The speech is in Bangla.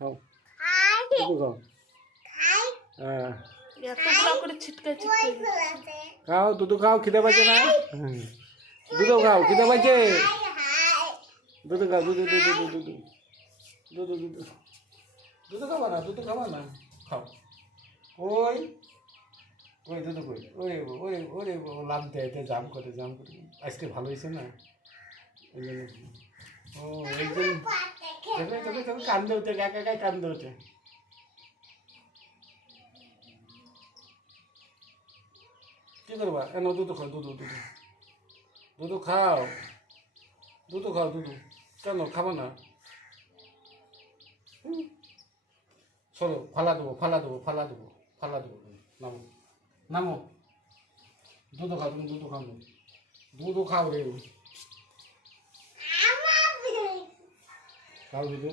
খাও দুধু খাও হ্যাঁ এতগুলো করে ছিটকে ছিটকে খাও দুধু খাও খিদে পাইছে না দুধু খাও খিদে পাইছে দুধু খাও দুধু দুধু দুধু দুধু দুধু দুধু খাবা না দুধু খাবা না খাও ওই ওই দুধু কই ওরে ওরে ওরে লাভ দেয় জাম করে আজকে ভালো হয়েছে না ওই জন্য ও এই জন্য তোকে কান্দে উঠে একাই কান্দে উঠে কি করবা কেন দুধু খাও দুধু দুধু দুধু খাও দুধু খাও দুধু কেন খাবো না চলো ফালা দেবো ফালা দেবো ফালা দেবো ফালা দেবো নামো নামো দুধু খাও তুমি দুধু খাও দুধু খাও রে খাও দুধু